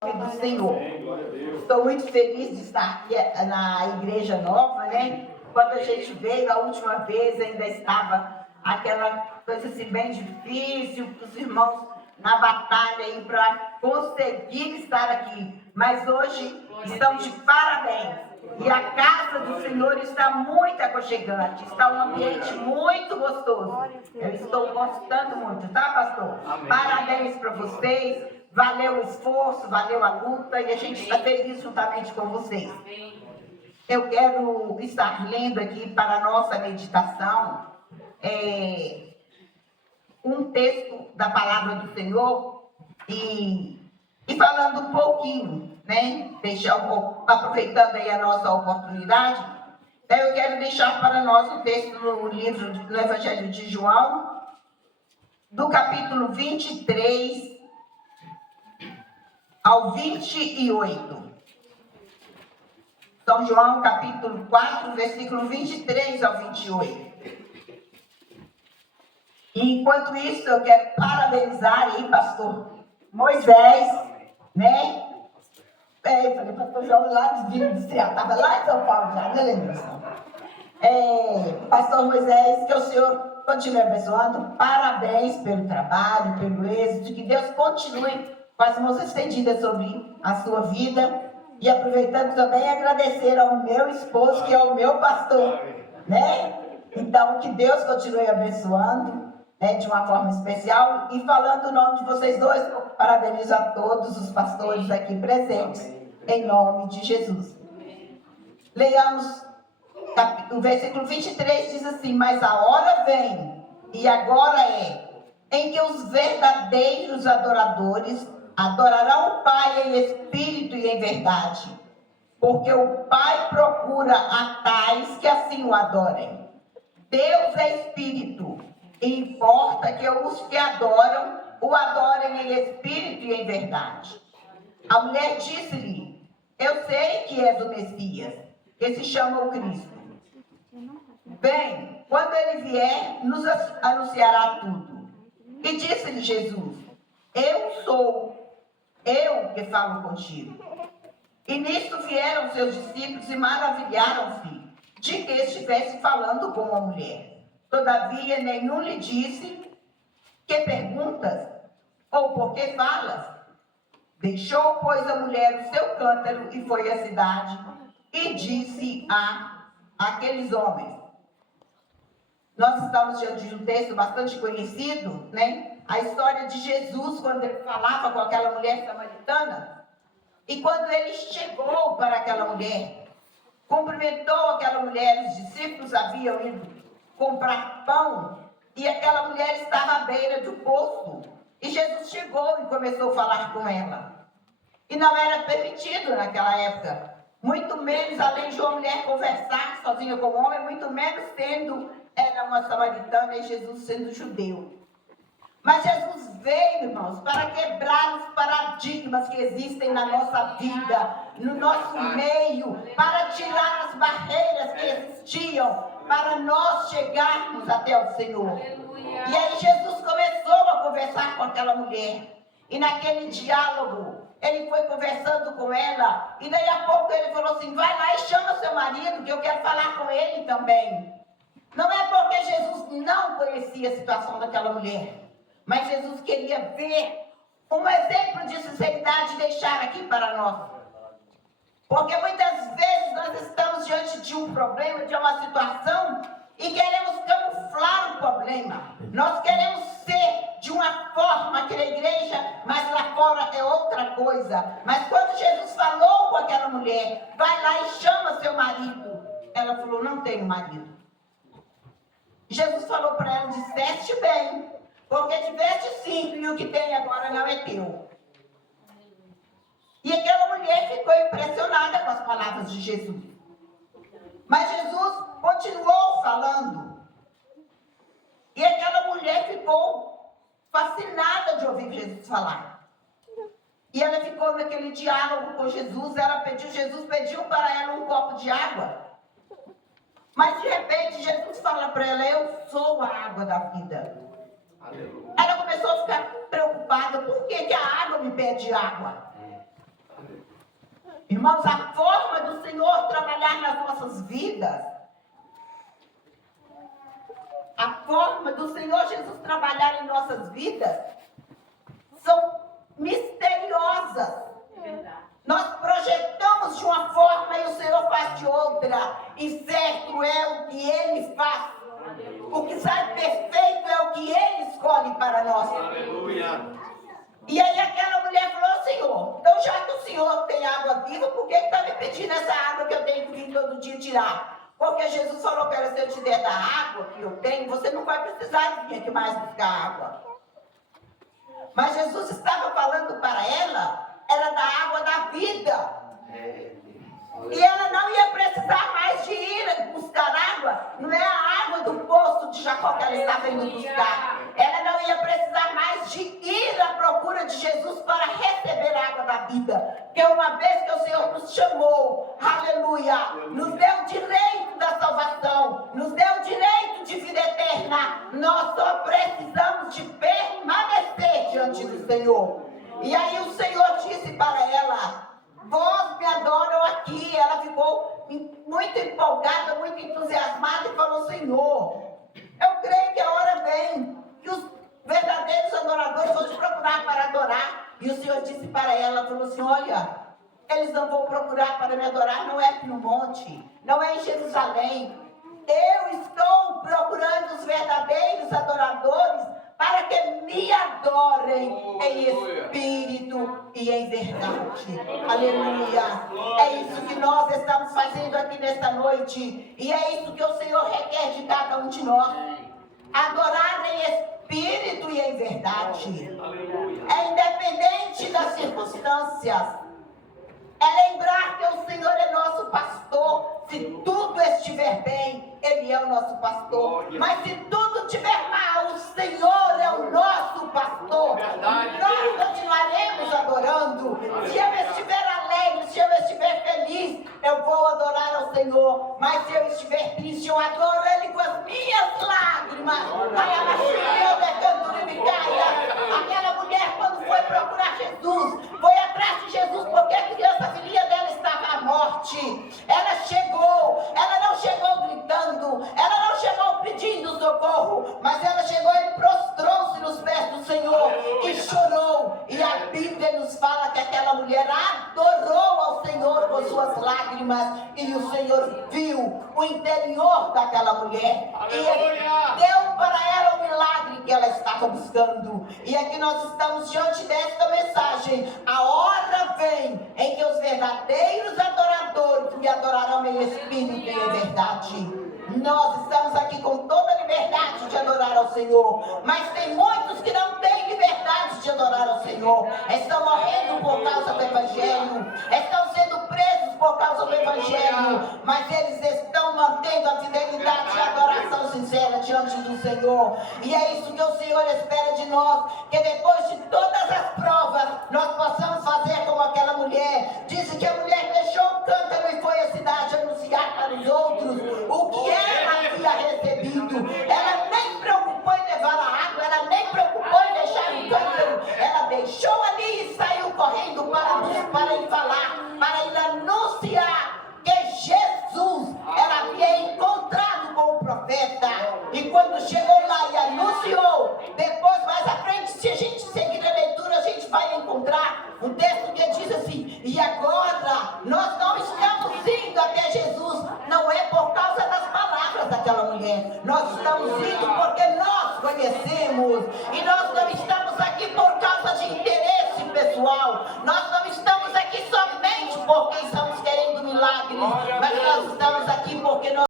do Senhor. Estou muito feliz de estar aqui na Igreja Nova, né? Quando a gente veio a última vez, ainda estava aquela coisa assim bem difícil, os irmãos na batalha aí para conseguir estar aqui. Mas hoje estão de parabéns. E a casa do Senhor está muito aconchegante, está um ambiente muito gostoso. Eu estou gostando muito, tá, pastor? Amém. Parabéns para vocês. Valeu o esforço, valeu a luta e a gente está feliz juntamente com vocês. Eu quero estar lendo aqui para a nossa meditação um texto da palavra do Senhor e falando um pouquinho, né? Aproveitando aí a nossa oportunidade, eu quero deixar para nós o texto no Evangelho de João, do capítulo 23 ao 28. São João, capítulo 4, versículo 23 ao 28. E enquanto isso, eu quero parabenizar aí, pastor Moisés, né? Eu falei, pastor João, lá de Vila Industrial, estava lá em São Paulo já, não lembro disso. Pastor Moisés, que o Senhor continue abençoando, parabéns pelo trabalho, pelo êxito, que Deus continue com as mãos estendidas sobre a sua vida. E aproveitando também, agradecer ao meu esposo, que é o meu pastor, né? Então, que Deus continue abençoando, né, de uma forma especial. E falando o nome de vocês dois, parabenizo a todos os pastores aqui presentes, em nome de Jesus. Leiamos o versículo 23, diz assim: mas a hora vem, e agora em que os verdadeiros adoradores adorarão o Pai em espírito e em verdade, porque o Pai procura a tais que assim o adorem. Deus é espírito, e importa que os que adoram o adorem em espírito e em verdade. A mulher disse-lhe: eu sei que és o Messias, que se chama o Cristo. Bem, quando ele vier, nos anunciará tudo. E disse-lhe Jesus: eu sou eu que falo contigo. E nisto vieram seus discípulos e maravilharam-se de que estivesse falando com a mulher. Todavia, nenhum lhe disse: que perguntas? Ou por que falas? Deixou, pois, a mulher o seu cântaro e foi à cidade e disse àqueles homens. Nós estamos diante de um texto bastante conhecido, né? A história de Jesus, quando ele falava com aquela mulher samaritana. E quando ele chegou para aquela mulher, cumprimentou aquela mulher, os discípulos haviam ido comprar pão, e aquela mulher estava à beira do poço. E Jesus chegou e começou a falar com ela. E não era permitido naquela época, muito menos, além de uma mulher conversar sozinha com um homem, muito menos sendo ela uma samaritana e Jesus sendo judeu. Mas Jesus veio, irmãos, para quebrar os paradigmas que existem na nossa vida, no nosso meio, para tirar as barreiras que existiam, para nós chegarmos até o Senhor. E aí Jesus começou a conversar com aquela mulher. E naquele diálogo, ele foi conversando com ela. E daí a pouco ele falou assim: vai lá e chama seu marido, que eu quero falar com ele também. Não é porque Jesus não conhecia a situação daquela mulher, mas Jesus queria ver um exemplo de sinceridade e deixar aqui para nós. Porque muitas vezes nós estamos diante de um problema, de uma situação, e queremos camuflar o problema. Nós queremos ser de uma forma aqui na igreja, mas lá fora é outra coisa. Mas quando Jesus falou com aquela mulher: vai lá e chama seu marido, ela falou: não tenho marido. Jesus falou para ela: disseste bem, porque tiveste 5 e o que tem agora não é teu. E aquela mulher ficou impressionada com as palavras de Jesus. Mas Jesus continuou falando. E aquela mulher ficou fascinada de ouvir Jesus falar. E ela ficou naquele diálogo com Jesus. Jesus pediu para ela um copo de água. Mas de repente Jesus fala para ela: eu sou a água da vida. Ela começou a ficar preocupada: por que a água me pede água? Irmãos, a forma do Senhor trabalhar nas nossas vidas, a forma do Senhor Jesus trabalhar em nossas vidas, são misteriosas. Nós projetamos de uma forma e o Senhor faz de outra. E certo é o que Ele faz. O que sai perfeito é o que Ele escolhe para nós. Aleluia. E aí aquela mulher falou: Senhor, então já que o Senhor tem água viva, por que está me pedindo essa água que eu tenho que vir todo dia tirar? Porque Jesus falou que se eu te der da água que eu tenho, você não vai precisar vir aqui mais buscar água. Mas Jesus estava falando para ela, era da água da vida. E ela não ia precisar mais de ir buscar água. Não é a água do poço de Jacó que ela estava indo buscar. Ela não ia precisar mais de ir à procura de Jesus para receber a água da vida. Porque uma vez que o Senhor nos chamou, aleluia, nos deu o direito da salvação, nos deu o direito de vida eterna, nós só precisamos de permanecer diante do Senhor. E aí o Senhor disse para ela: vós me adoram aqui. Ela ficou muito empolgada, muito entusiasmada e falou: Senhor, eu creio que a hora vem que os verdadeiros adoradores vão te procurar para adorar. E o Senhor disse para ela, falou assim: olha, eles não vão procurar para me adorar, não é aqui no monte, não é em Jerusalém. Eu estou procurando os verdadeiros adoradores para que me adorem em espírito e em verdade. Aleluia. É isso que nós estamos fazendo aqui nesta noite. E é isso que o Senhor requer de cada um de nós. Adorar em espírito e em verdade. É independente das circunstâncias. É lembrar que o Senhor é nosso pastor. Se tudo estiver bem, Ele é o nosso pastor. Mas se tudo estiver mal, o Senhor é o nosso pastor. Nós continuaremos adorando. Se eu estiver alegre, se eu estiver feliz, eu vou adorar ao Senhor. Mas se eu estiver triste, eu adoro Ele com as minhas lágrimas. Aquela mulher, quando foi procurar Jesus, foi atrás de Jesus porque a criança, a filhinha dela, estava à morte. Ela chegou, ela não chegou gritando, ela não chegou pedindo socorro, mas ela chegou e prostrou-se nos pés do Senhor e chorou. E a Bíblia nos fala que aquela mulher adorou ao Senhor com suas lágrimas, e o Senhor viu o interior daquela mulher. E Ele deu para ela o milagre que ela estava buscando. E aqui nós estamos diante desta mensagem. A hora vem em que os verdadeiros adoradores me adorarão em espírito e em verdade. Nós estamos aqui com toda a liberdade de adorar ao Senhor, mas tem muitos que não têm liberdade de adorar ao Senhor. Estão morrendo por causa do Evangelho, estão sendo presos por causa do Evangelho, mas eles estão mantendo a fidelidade e a adoração sincera diante do Senhor. E é isso que o Senhor espera de nós, que depois de todas as provas, nós possamos fazer como aquela mulher. Disse que a mulher deixou o cântaro e foi à cidade anunciar para os outros o que ela havia recebido. Ela nem preocupou em levar a água, ela nem preocupou em deixar o cântaro. Ela deixou ali e saiu correndo para ir falar, para ir anunciar que Jesus ela havia encontrado com o profeta. E quando chegou lá e anunciou, depois mais à frente, se a gente seguir a leitura, a gente vai encontrar um texto que diz assim: e agora nós não estamos indo até Jesus, não é por causa das palavras daquela mulher, nós estamos indo porque nós conhecemos, e nós não estamos aqui por causa de interesse pessoal, nós não estamos aqui somente porque estamos querendo milagres, mas nós estamos aqui porque nós